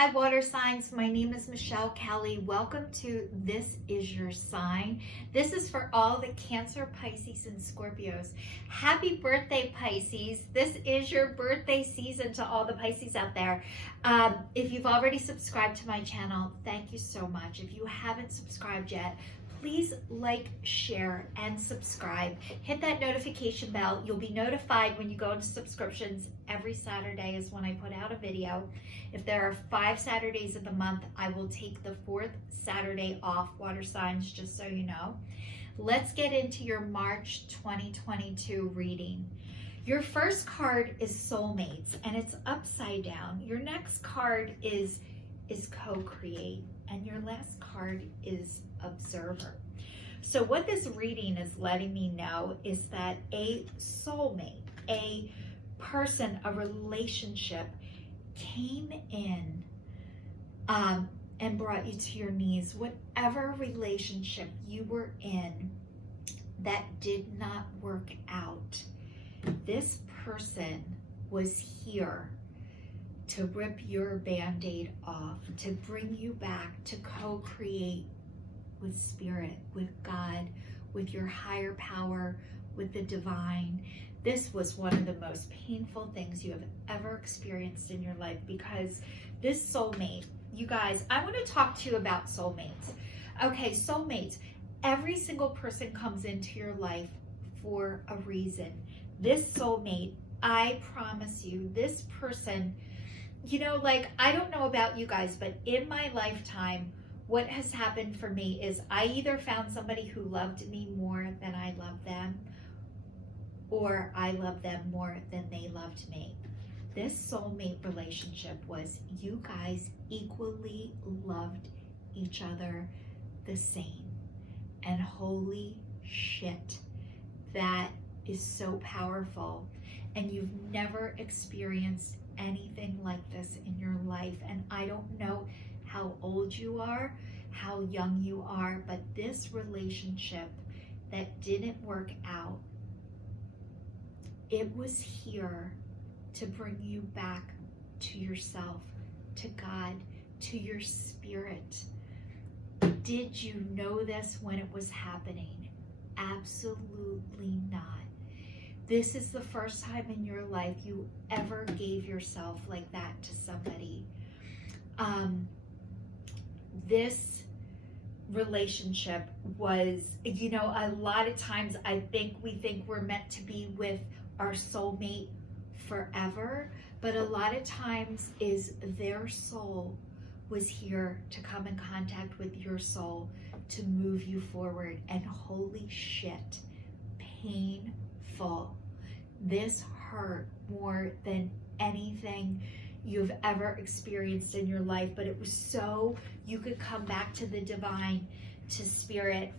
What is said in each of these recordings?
Hi water signs, my name is Michelle Kelly. Welcome to This Is Your Sign. This is for all the Cancer, Pisces, and Scorpios. Happy birthday, Pisces. This is your birthday season to all the Pisces out there. If you've already subscribed to my channel, thank you so much. If you haven't subscribed yet, please like, share, and subscribe. Hit that notification bell. You'll be notified when you go into subscriptions. Every Saturday is when I put out a video. If there are 5 Saturdays of the month, I will take the 4th Saturday off, water signs, just so you know. Let's get into your March 2022 reading. Your first card is Soulmates, and it's upside down. Your next card is Co-Create, and your last card is Observer. So what this reading is letting me know is that a soulmate, a person, a relationship came in and brought you to your knees. Whatever relationship you were in that did not work out, this person was here to rip your band-aid off, to bring you back, to co-create with spirit, with God, with your higher power, with the divine. This was one of the most painful things you have ever experienced in your life, because this soulmate, you guys, I want to talk to you about soulmates. Okay, soulmates, every single person comes into your life for a reason. This soulmate, I promise you, this person, you know, like, I don't know about you guys, but in my lifetime, what has happened for me is I either found somebody who loved me more than I loved them, or I loved them more than they loved me. This soulmate relationship was you guys equally loved each other the same. And holy shit, that is so powerful. And you've never experienced anything like this in your life. And I don't know how old you are, how young you are, but this relationship that didn't work out, it was here to bring you back to yourself, to God, to your spirit. Did you know this when it was happening? Absolutely not. This is the first time in your life you ever gave yourself like that to somebody. This relationship was, you know, a lot of times we think we're meant to be with our soulmate forever, but a lot of times is their soul was here to come in contact with your soul to move you forward. And holy shit, painful. This hurt more than anything you've ever experienced in your life, but it was so you could come back to the divine, to spirit.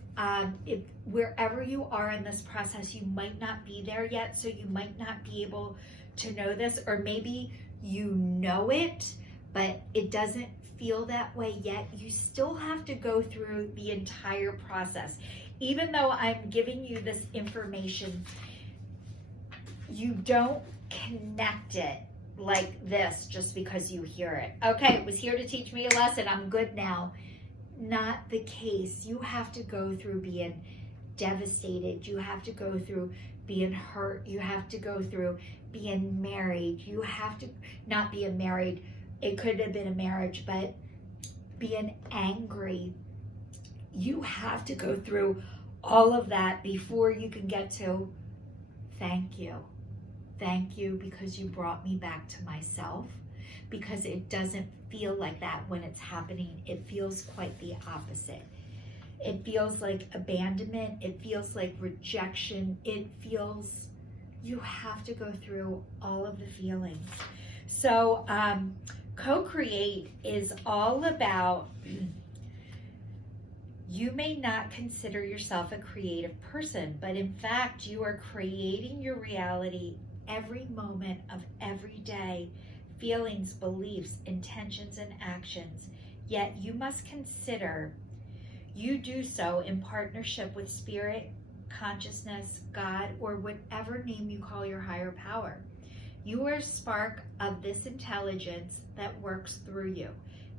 If wherever you are in this process, you might not be there yet, so you might not be able to know this, or maybe you know it, but it doesn't feel that way yet. You still have to go through the entire process. Even though I'm giving you this information, you don't connect it like this just because you hear it. Okay, it was here to teach me a lesson. I'm good now. Not the case. You have to go through being devastated. You have to go through being hurt. You have to go through being married. You have to not being married. It could have been a marriage, but being angry. You have to go through all of that before you can get to thank you. Thank you because you brought me back to myself, because it doesn't feel like that when it's happening. It feels quite the opposite. It feels like abandonment. It feels like rejection. It feels, you have to go through all of the feelings. So co-create is all about, you may not consider yourself a creative person, but in fact, you are creating your reality every moment of every day, feelings, beliefs, intentions, and actions. Yet you must consider you do so in partnership with spirit, consciousness, God, or whatever name you call your higher power. You are a spark of this intelligence that works through you,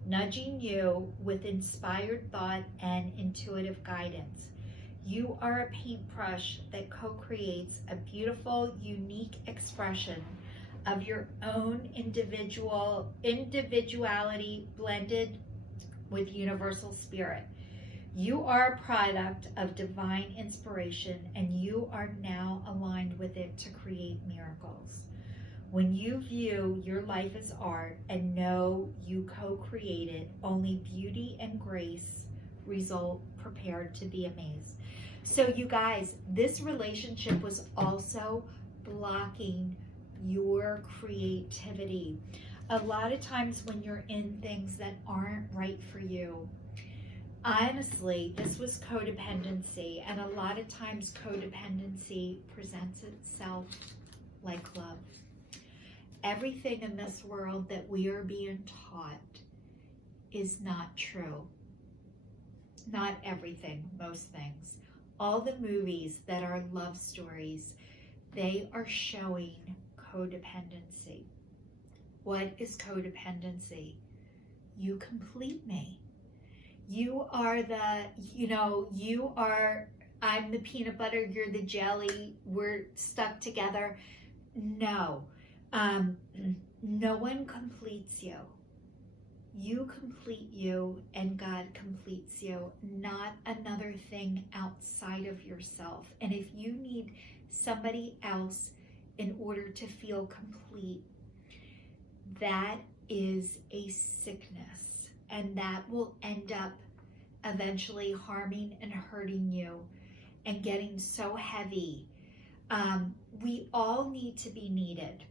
nudging you with inspired thought and intuitive guidance. You are a paintbrush that co-creates a beautiful, unique expression of your own individuality blended with universal spirit. You are a product of divine inspiration, and you are now aligned with it to create miracles. When you view your life as art and know you co-created, only beauty and grace result, prepared to be amazed. So you guys, this relationship was also blocking your creativity. A lot of times when you're in things that aren't right for you, honestly, this was codependency, and a lot of times codependency presents itself like love. Everything in this world that we are being taught is not true. Not everything, most things. All the movies that are love stories, they are showing codependency. What is codependency? You complete me. You are I'm the peanut butter, you're the jelly, we're stuck together. No, no one completes you. You complete you, and God completes you, not another thing outside of yourself. And if you need somebody else in order to feel complete, that is a sickness, and that will end up eventually harming and hurting you and getting so heavy. We all need to be needed,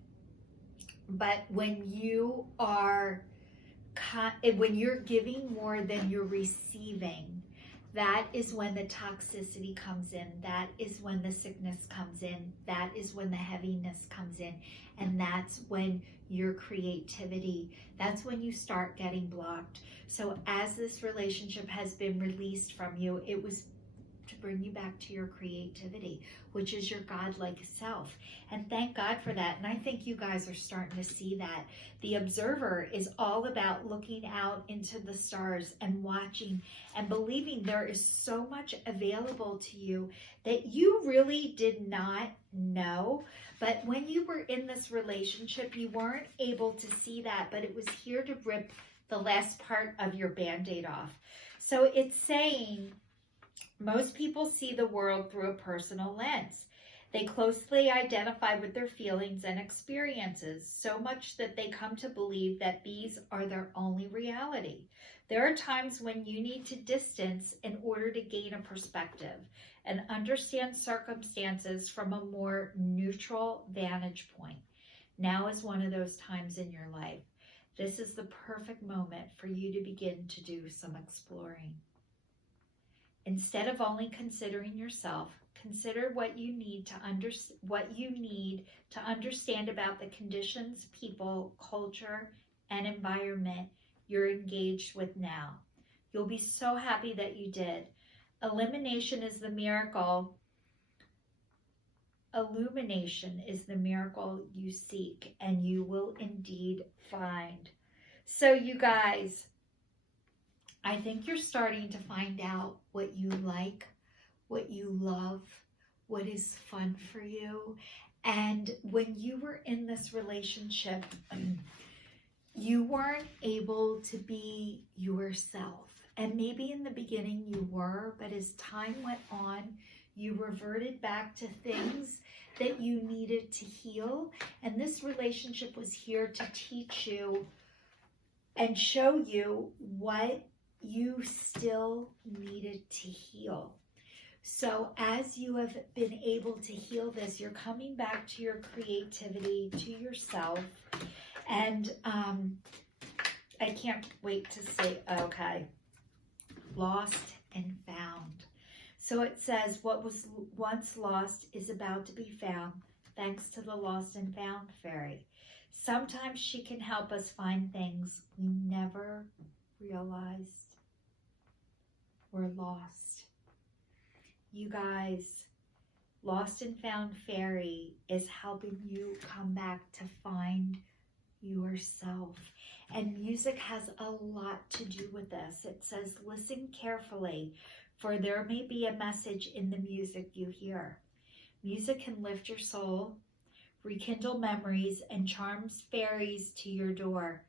but when you are when you're giving more than you're receiving, that is when the toxicity comes in. That is when the sickness comes in. That is when the heaviness comes in. And that's when your creativity, that's when you start getting blocked. So as this relationship has been released from you, it was to bring you back to your creativity, which is your godlike self. And thank God for that. And I think you guys are starting to see that. The observer is all about looking out into the stars and watching and believing there is so much available to you that you really did not know. But when you were in this relationship, you weren't able to see that, but it was here to rip the last part of your Band-Aid off. So it's saying, most people see the world through a personal lens. They closely identify with their feelings and experiences, so much that they come to believe that these are their only reality. There are times when you need to distance in order to gain a perspective and understand circumstances from a more neutral vantage point. Now is one of those times in your life. This is the perfect moment for you to begin to do some exploring. Instead of only considering yourself, consider what you need to understand about the conditions, people, culture, and environment you're engaged with now. You'll be so happy that you did. Illumination is the miracle you seek, and you will indeed find. So you guys, I think you're starting to find out what you like, what you love, what is fun for you. And when you were in this relationship, you weren't able to be yourself. And maybe in the beginning you were, but as time went on, you reverted back to things that you needed to heal. And this relationship was here to teach you and show you what you still needed to heal. So as you have been able to heal this, you're coming back to your creativity, to yourself. And I can't wait to say, okay, lost and found. So it says, what was once lost is about to be found, thanks to the lost and found fairy. Sometimes she can help us find things we never realized were lost. You guys, Lost and Found Fairy is helping you come back to find yourself. And music has a lot to do with this. It says, listen carefully, for there may be a message in the music you hear. Music can lift your soul, rekindle memories, and charms fairies to your door.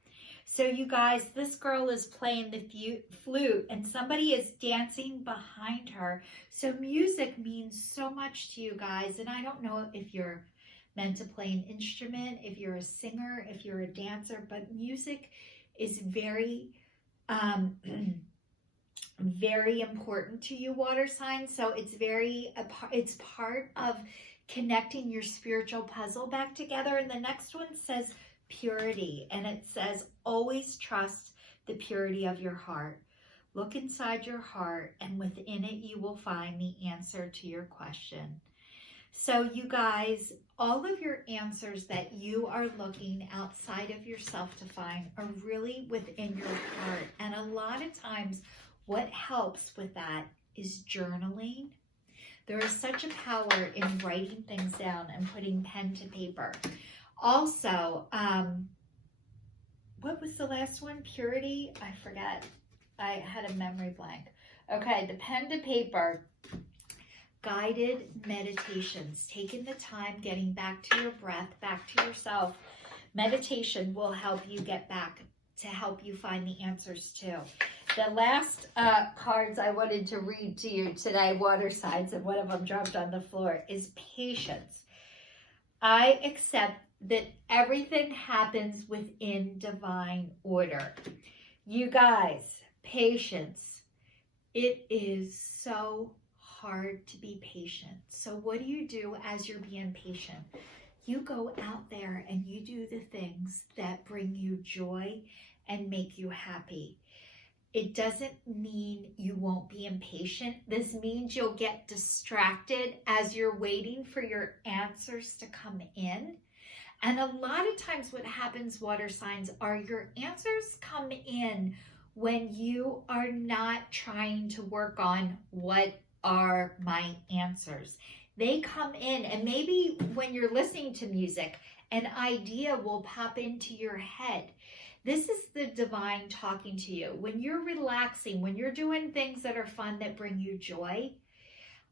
So you guys, this girl is playing the flute and somebody is dancing behind her. So music means so much to you guys. And I don't know if you're meant to play an instrument, if you're a singer, if you're a dancer, but music is very, very important to you, water signs. So it's part of connecting your spiritual puzzle back together. And the next one says purity, and it says, always trust the purity of your heart. Look inside your heart, and within it you will find the answer to your question. So you guys, all of your answers that you are looking outside of yourself to find are really within your heart. And a lot of times what helps with that is journaling. There is such a power in writing things down and putting pen to paper. Also, what was the last one? Purity? I forget. I had a memory blank. Okay, the pen to paper. Guided meditations. Taking the time, getting back to your breath, back to yourself. Meditation will help you get back to help you find the answers too. The last cards I wanted to read to you today, water signs, and one of them dropped on the floor, is patience. I accept that everything happens within divine order. You guys, patience. It is so hard to be patient. So what do you do as you're being patient? You go out there and you do the things that bring you joy and make you happy. It doesn't mean you won't be impatient. This means you'll get distracted as you're waiting for your answers to come in. And a lot of times what happens, water signs, are your answers come in when you are not trying to work on what are my answers. They come in, and maybe when you're listening to music, an idea will pop into your head. This is the divine talking to you. When you're relaxing, when you're doing things that are fun, that bring you joy,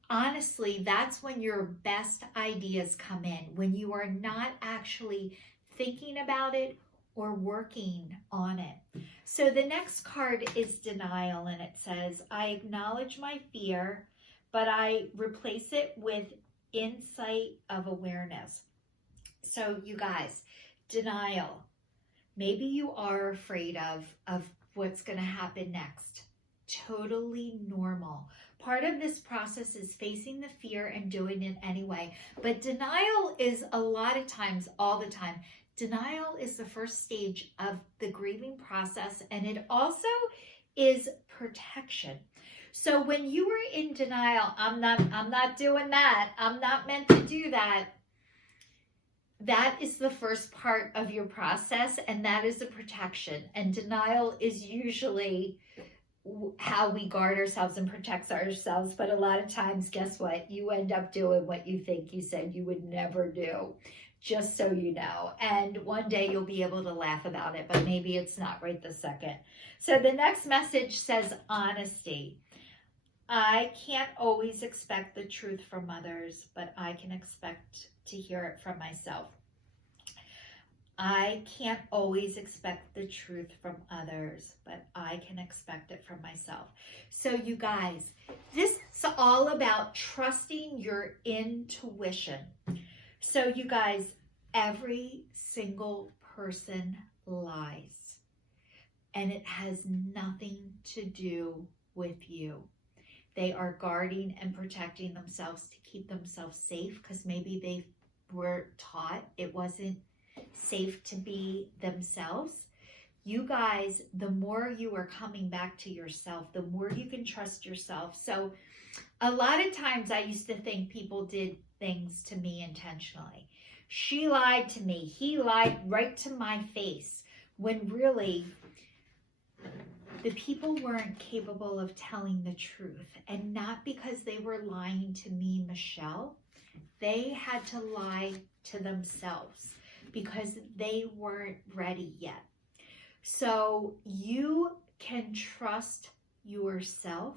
honestly, that's when your best ideas come in, when you are not actually thinking about it or working on it. So the next card is denial, and it says, I acknowledge my fear, but I replace it with insight of awareness. So you guys, denial. Maybe you are afraid of what's going to happen next. Totally normal. Part of this process is facing the fear and doing it anyway. But denial is a lot of times, all the time, denial is the first stage of the grieving process, and it also is protection. So when you are in denial, I'm not doing that. I'm not meant to do that. That is the first part of your process, and that is the protection. And denial is usually how we guard ourselves and protect ourselves. But a lot of times, guess what? You end up doing what you think you said you would never do, just so you know. And one day you'll be able to laugh about it, but maybe it's not right this second. So the next message says honesty. I can't always expect the truth from others, but I can expect to hear it from myself. I can't always expect the truth from others, but I can expect it from myself. So you guys, this is all about trusting your intuition. So you guys, every single person lies, and it has nothing to do with you. They are guarding and protecting themselves to keep themselves safe, because maybe they were taught it wasn't safe to be themselves. You guys, the more you are coming back to yourself, the more you can trust yourself. So a lot of times I used to think people did things to me intentionally. She lied to me. He lied right to my face, when really the people weren't capable of telling the truth. And not because they were lying to me, Michelle. They had to lie to themselves because they weren't ready yet. So you can trust yourself,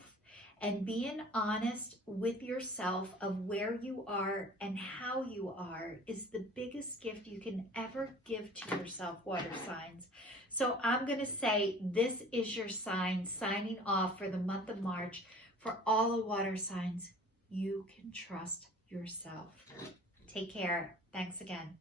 and being honest with yourself of where you are and how you are is the biggest gift you can ever give to yourself, water signs. So I'm going to say this is your sign, signing off for the month of March. For all the water signs, you can trust yourself. Take care. Thanks again.